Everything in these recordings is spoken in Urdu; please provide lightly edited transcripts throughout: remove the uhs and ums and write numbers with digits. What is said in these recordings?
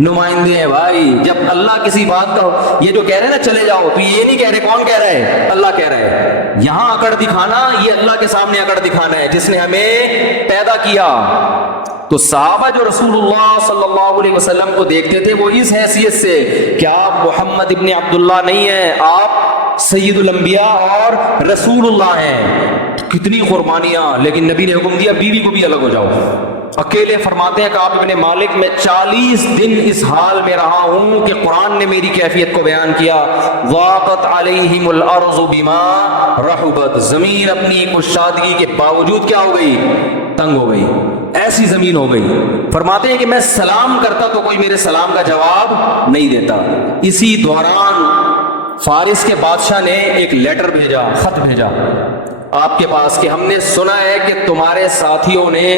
نمائندے ہیں بھائی. جب اللہ کسی بات کا, یہ جو کہہ رہے ہیں نا چلے جاؤ, تو یہ نہیں کہہ رہے. کون کہہ رہا ہے؟ اللہ کہہ رہا ہے. یہاں اکڑ دکھانا, یہ اللہ کے سامنے اکڑ دکھانا ہے جس نے ہمیں پیدا کیا. تو صحابہ جو رسول اللہ صلی اللہ علیہ وسلم کو دیکھتے تھے وہ اس حیثیت سے کہ آپ محمد ابن عبداللہ نہیں ہیں, آپ سید الانبیاء اور رسول اللہ ہیں. کتنی قربانیاں, لیکن نبی نے حکم دیا بیوی کو بھی الگ ہو جاؤ. اکیلے فرماتے ہیں کہ آپ ابن مالک میں 40 دن اس حال میں رہا ہوں کہ قرآن نے میری کیفیت کو بیان کیا. ضاقت علیہم الارض بما رحبت, زمین اپنی کشادگی کے باوجود کیا ہو گئی؟ تنگ ہو گئی. ایسی زمین ہو گئی. فرماتے ہیں کہ میں سلام کرتا تو کوئی میرے سلام کا جواب نہیں دیتا. اسی دوران فارس کے بادشاہ نے ایک لیٹر بھیجا, خط بھیجا آپ کے پاس کہ ہم نے سنا ہے کہ تمہارے ساتھیوں نے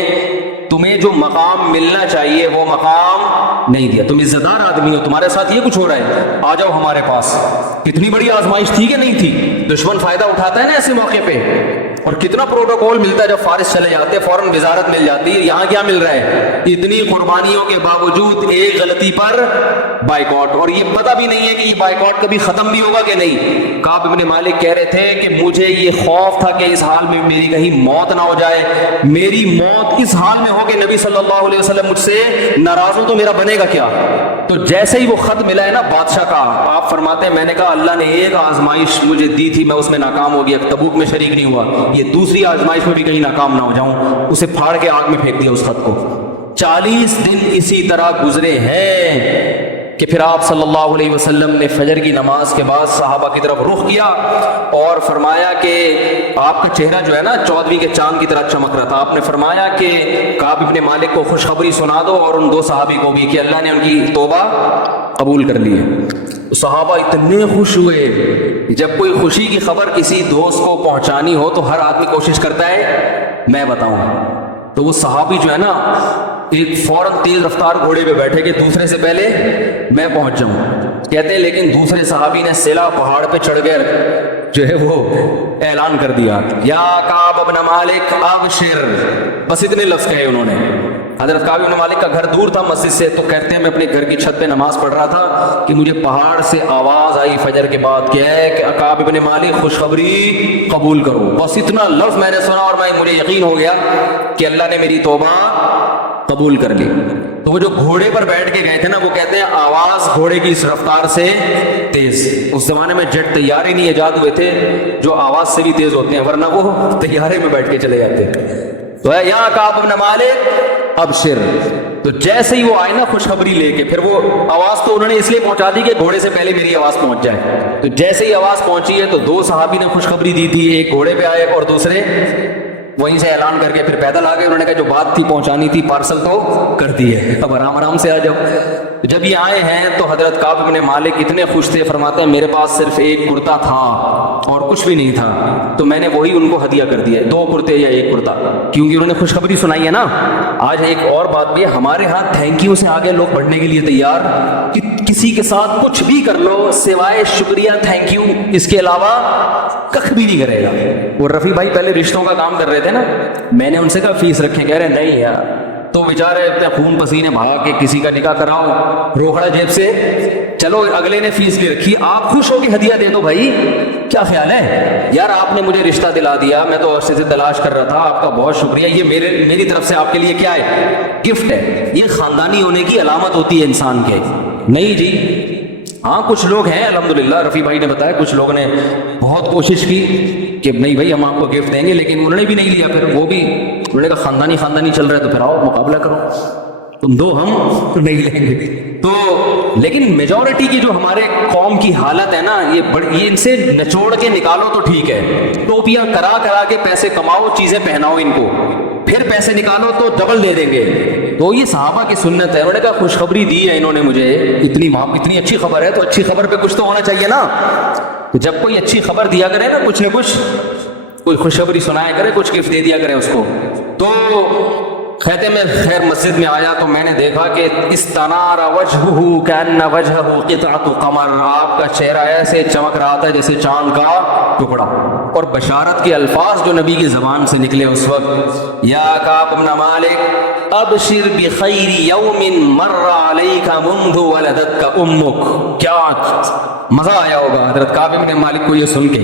تمہیں جو مقام ملنا چاہیے وہ مقام نہیں دیا. تم عزت دار آدمی ہو, تمہارے ساتھ یہ کچھ ہو رہا ہے, آ جاؤ ہمارے پاس. کتنی بڑی آزمائش تھی کہ نہیں تھی؟ دشمن فائدہ اٹھاتا ہے نا ایسے موقع پہ. اور کتنا پروٹوکول ملتا ہے جب فارس چلے جاتے ہیں, فوراً وزارت مل جاتی ہے. یہاں کیا مل رہا ہے؟ اتنی قربانیوں کے باوجود ایک غلطی پر بائیکاٹ. اور یہ پتہ بھی نہیں ہے کہ یہ بائیکاٹ کبھی ختم بھی ہوگا کہ نہیں. کعب بن مالک کہہ رہے تھے کہ مجھے یہ خوف تھا کہ اس حال میں میری کہیں موت نہ ہو جائے. میری موت اس حال میں ہو کہ نبی صلی اللہ علیہ وسلم مجھ سے ناراض ہو تو میرا بنے گا کیا. تو جیسے ہی وہ خط ملا ہے نا بادشاہ کا, آپ فرماتے ہیں میں نے کہا اللہ نے ایک آزمائش مجھے دی تھی, میں اس میں ناکام ہو گیا, تبوک میں شریک نہیں ہوا. یہ دوسری آزمائش میں بھی کہیں ناکام نہ ہو جاؤں. اسے پھاڑ کے آگ میں پھینک دیا اس خط کو. 40 دن اسی طرح گزرے ہیں کہ پھر آپ صلی اللہ علیہ وسلم نے فجر کی نماز کے بعد صحابہ کی طرف رخ کیا اور فرمایا کہ آپ کا چہرہ جو ہے نا 14ویں کے چاند کی طرح چمک رہا تھا. آپ نے فرمایا کہ کعب ابن مالک کو خوشخبری سنا دو اور ان 2 صحابی کو بھی کہ اللہ نے ان کی توبہ قبول کر لی ہے. صحابہ اتنے خوش ہوئے. جب کوئی خوشی کی خبر کسی دوست کو پہنچانی ہو تو ہر آدمی کوشش کرتا ہے میں بتاؤں. تو وہ صحابی جو ہے نا ایک فوراً تیز رفتار گھوڑے پہ بیٹھے کہ دوسرے سے پہلے میں پہنچ جاؤں. کہتے ہیں لیکن دوسرے صحابی نے سلا پہاڑ پہ چڑھ گئے جو ہے وہ اعلان کر دیا یا کعب ابن مالک ابشر. بس اتنے لفظ کہے انہوں نے. حضرت کعب ابن مالک کا گھر دور تھا مسجد سے, تو کہتے ہیں میں اپنے گھر کی چھت پہ نماز پڑھ رہا تھا کہ مجھے پہاڑ سے آواز آئی فجر کے بعد کہ ہے کہ کعب ابن مالک خوشخبری قبول کرو. بس اتنا لفظ میں نے سنا اور مجھے یقین ہو گیا کہ اللہ نے میری توبہ قبول کر لی. تو وہ جو گھوڑے پر بیٹھ کے گئے تھے نا, وہ کہتے ہیں آواز گھوڑے کی اس رفتار سے تیز. اس زمانے میں جیٹ طیارے نہیں ایجاد ہوئے تھے جو آواز سے بھی تیز ہوتے ہیں, ورنہ وہ طیارے میں بیٹھ کے چلے جاتے. تو ہے یا کعب ابن مالک ابشر. تو جیسے ہی وہ آئے نا خوشخبری لے کے, پھر وہ آواز تو انہوں نے اس لیے پہنچا دی کہ گھوڑے سے پہلے میری آواز پہنچ جائے. تو جیسے ہی آواز پہنچی ہے تو 2 صحابی نے خوشخبری دی تھی, ایک گھوڑے پہ آئے اور دوسرے وہیں سے اعلان کر کے پھر پیدل آ گئے. انہوں نے کہا جو بات تھی پہنچانی تھی پارسل تو کر دی ہے, اب آرام آرام سے آ جاؤ. جب یہ آئے ہیں تو حضرت کعب بن مالک اتنے خوش تھے, فرماتے ہیں میرے پاس صرف ایک کرتا تھا اور کچھ بھی نہیں تھا, تو میں نے وہی ان کو ہدیہ کر دیا, 2 کرتے یا 1 کرتا, کیونکہ انہوں نے خوشخبری سنائی ہے نا. آج ایک اور بات بھی ہے, ہمارے ہاں تھینک یو سے آگے لوگ بڑھنے کے لیے تیار, کہ کسی کے ساتھ کچھ بھی کر لو سوائے شکریہ تھینک یو اس کے علاوہ کخ بھی نہیں کرے گا. وہ رفیع بھائی پہلے رشتوں کا کام کر رہے تھے نا, میں نے ان سے کہا فیس رکھیں, کہہ رہے نہیں یار. تو بیچارے اتنے خون پسینے بہا کے کسی کا نکاح کراؤ, روکڑا جیب سے, چلو اگلے نے فیس بھی رکھی, آپ خوش ہو کے ہدیہ دے دو بھائی, کیا خیال ہے یار. آپ نے مجھے رشتہ دلا دیا, میں تو عرصے سے تلاش کر رہا تھا, آپ کا بہت شکریہ, یہ میری طرف سے آپ کے لیے کیا ہے, گفٹ ہے. یہ خاندانی ہونے کی علامت ہوتی ہے انسان کے. نہیں جی, ہاں کچھ لوگ ہیں الحمدللہ, رفیع بھائی نے بتایا کچھ لوگوں نے بہت کوشش کی کہ نہیں بھائی ہم آپ کو گفٹ دیں گے, لیکن انہوں نے بھی نہیں لیا. پھر وہ بھی انہوں نے کہا خاندانی چل رہا ہے تو پھر آؤ مقابلہ کرو, تم دو ہم نہیں لیں گے. تو لیکن میجورٹی کی جو ہمارے قوم کی حالت ہے نا, یہ ان سے نچوڑ کے نکالو تو ٹھیک ہے, ٹوپیاں کرا کے پیسے کماؤ, چیزیں پہناؤ ان کو, پھر پیسے نکالو تو ڈبل دے دیں گے. تو یہ صحابہ کی سنت ہے. انہوں نے کہا خوشخبری دی ہے انہوں نے مجھے, اتنی اچھی خبر ہے, تو اچھی خبر پہ کچھ تو ہونا چاہیے نا. جب کوئی اچھی خبر دیا کرے نا, کچھ نہ کچھ کوئی خوشخبری سنایا کرے, کچھ گفٹ دے دیا کرے اس کو. تو کہتے میں خیر مسجد میں آیا تو میں نے دیکھا کہ استنار وجہہ کأن وجہہ قطعۃ قمر, آپ کا چہرہ ایسے چمک رہا تھا جیسے چاند کا ٹکڑا. اور بشارت کے الفاظ جو نبی کی زبان سے نکلے اس وقت, یا کعب بن مالک ابشر بخیر یوم مر علیک منذ ولدتک امک. کیا مزہ آیا ہوگا حضرت کعب بن مالک کو یہ سن کے.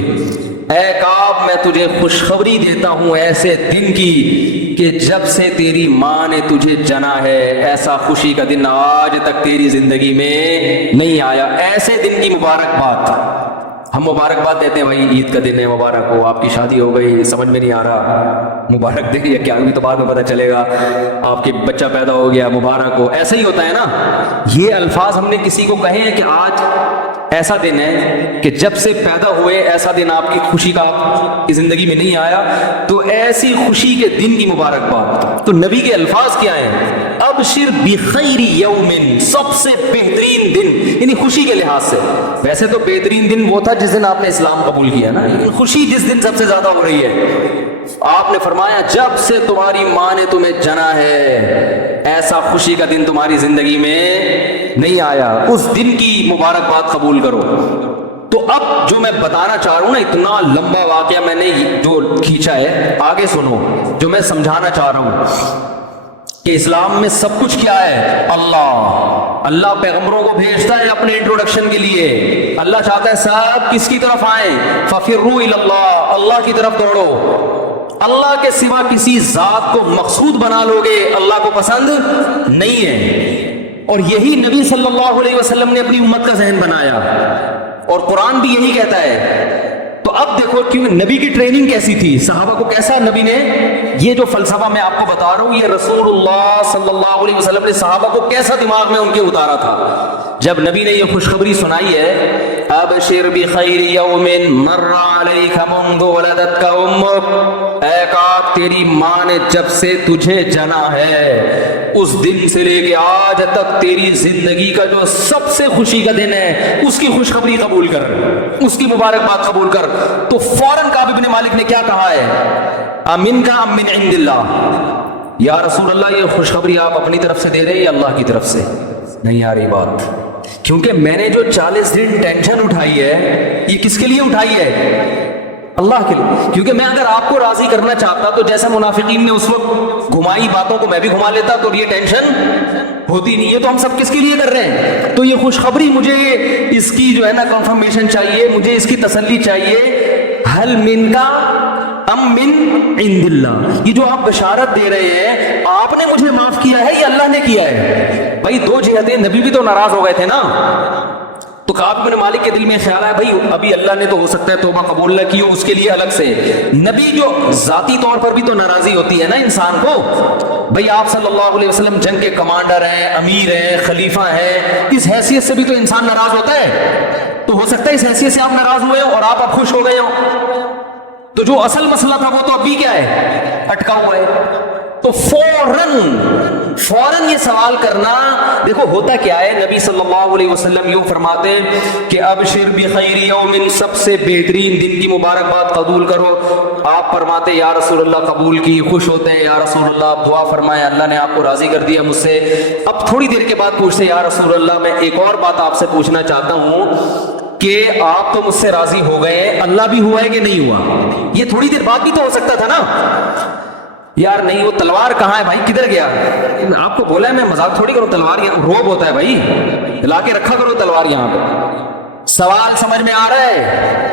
اے کعب میں تجھے خوشخبری دیتا ہوں ایسے دن کی کہ جب سے تیری ماں نے تجھے جنا ہے ایسا خوشی کا دن آج تک تیری زندگی میں نہیں آیا. ایسے دن کی مبارکباد. ہم مبارکباد دیتے ہیں بھائی عید کا دن ہے مبارک ہو, آپ کی شادی ہو گئی سمجھ میں نہیں آ رہا مبارک دیں یا کیا, ابھی تو بعد میں پتہ چلے گا, آپ کے بچہ پیدا ہو گیا مبارک ہو, ایسا ہی ہوتا ہے نا. یہ الفاظ ہم نے کسی کو کہے ہیں کہ آج ایسا دن ہے کہ جب سے پیدا ہوئے ایسا دن آپ کی خوشی کا آپ کی زندگی میں نہیں آیا, تو ایسی خوشی کے دن کی مبارکباد. تو نبی کے الفاظ کیا ہیں؟ ابشر بخیر یوم, سب سے بہترین دن, یعنی خوشی کے لحاظ سے. ویسے تو بہترین دن وہ تھا جس دن آپ نے اسلام قبول کیا نا, لیکن خوشی جس دن سب سے زیادہ ہو رہی ہے, آپ نے فرمایا جب سے تمہاری ماں نے تمہیں جنا ہے ایسا خوشی کا دن تمہاری زندگی میں نہیں آیا, اس دن کی مبارکباد قبول کرو. تو اب جو میں بتانا چاہ رہا ہوں نا, اتنا لمبا واقعہ میں نے جو کھینچا ہے, آگے سنو جو میں سمجھانا چاہ رہا ہوں کہ اسلام میں سب کچھ کیا ہے. اللہ پیغمبروں کو بھیجتا ہے اپنے انٹروڈکشن کے لیے. اللہ چاہتا ہے سب کس کی طرف آئیں, ففروا الی اللہ, اللہ کی طرف دوڑو. اللہ کے سوا کسی ذات کو مقصود بنا لو گے اللہ کو پسند نہیں ہے. اور یہی نبی صلی اللہ علیہ وسلم نے اپنی امت کا ذہن بنایا, اور قرآن بھی یہی کہتا ہے. تو اب دیکھو کیوں نبی کی ٹریننگ کیسی تھی, صحابہ کو کیسا نبی نے, یہ جو فلسفہ میں آپ کو بتا رہا ہوں یہ رسول اللہ صلی اللہ علیہ وسلم نے صحابہ کو کیسا دماغ میں ان کے اتارا تھا. جب نبی نے یہ خوشخبری سنائی ہے, ابشر بخیر یوم مر علیک منذ ولدتک امک, اے کعب تیری ماں نے جب سے تجھے جنا ہے اس دن سے لے کے آج تک تیری زندگی کا جو سب سے خوشی کا دن ہے اس کی خوشخبری قبول کر, اس کی مبارکباد قبول کر. تو فوراً کعب بن مالک نے کیا کہا ہے, امن کا ام من عند اللہ, یا رسول اللہ یہ خوشخبری آپ اپنی طرف سے دے رہے ہیں یا اللہ کی طرف سے؟ نہیں آ رہی بات, کیونکہ میں نے جو 40 دن ٹینشن اٹھائی ہے یہ کس کے لیے اٹھائی ہے؟ اللہ کے لیے. کیونکہ میں اگر آپ کو راضی کرنا چاہتا تو جیسے منافقین نے اس وقت گھمائی باتوں کو میں بھی گھما لیتا تو یہ ٹینشن ہوتی نہیں. یہ تو ہم سب کس کے لیے کر رہے ہیں, تو یہ خوشخبری مجھے اس کی جو ہے نا کنفرمیشن چاہیے, مجھے اس کی تسلی چاہیے. حل من کا ام من عند اللہ, یہ جو آپ بشارت دے رہے ہیں آپ نے مجھے معاف کیا ہے یا اللہ نے کیا ہے؟ بھائی دو جہتیں, نبی بھی تو ناراض ہو گئے تھے نا. تو کعب بن مالک کے دل میں خیال آیا بھائی ابھی اللہ نے تو ہو سکتا ہے توبہ قبول نہ کی ہو, اس کے لیے الگ سے. نبی جو ذاتی طور پر بھی تو ناراضی ہوتی ہے نا انسان کو, بھئی آپ صلی اللہ علیہ وسلم جنگ کے کمانڈر ہیں, امیر ہیں, خلیفہ ہیں, اس حیثیت سے بھی تو انسان ناراض ہوتا ہے. تو ہو سکتا ہے اس حیثیت سے آپ ناراض ہوئے ہو اور آپ اب خوش ہو گئے ہو. تو جو اصل مسئلہ تھا وہ تو اب بھی کیا ہے, اٹکا ہوا ہے. تو فوراً یہ سوال کرنا, دیکھو ہوتا کیا ہے, نبی صلی اللہ علیہ وسلم یوں فرماتے ہیں کہ ابشر بخیر یوم, سب سے بہترین دن کی مبارکباد قبول کرو. آپ فرماتے یا رسول اللہ قبول کی, خوش ہوتے ہیں یا رسول اللہ آپ دعا فرمائیں اللہ نے آپ کو راضی کر دیا مجھ سے. اب تھوڑی دیر کے بعد پوچھتے یا رسول اللہ میں ایک اور بات آپ سے پوچھنا چاہتا ہوں کہ آپ تو مجھ سے راضی ہو گئے, اللہ بھی ہوا ہے کہ نہیں ہوا؟ یہ تھوڑی دیر بعد بھی تو ہو سکتا تھا نا. یار نہیں وہ تلوار کہاں ہے بھائی, کدھر گیا؟ آپ کو بولا ہے میں مذاق تھوڑی کروں, تلوار یہاں روب ہوتا ہے بھائی, لا کے رکھا کرو تلوار یہاں پہ. سوال سمجھ میں آ رہا ہے؟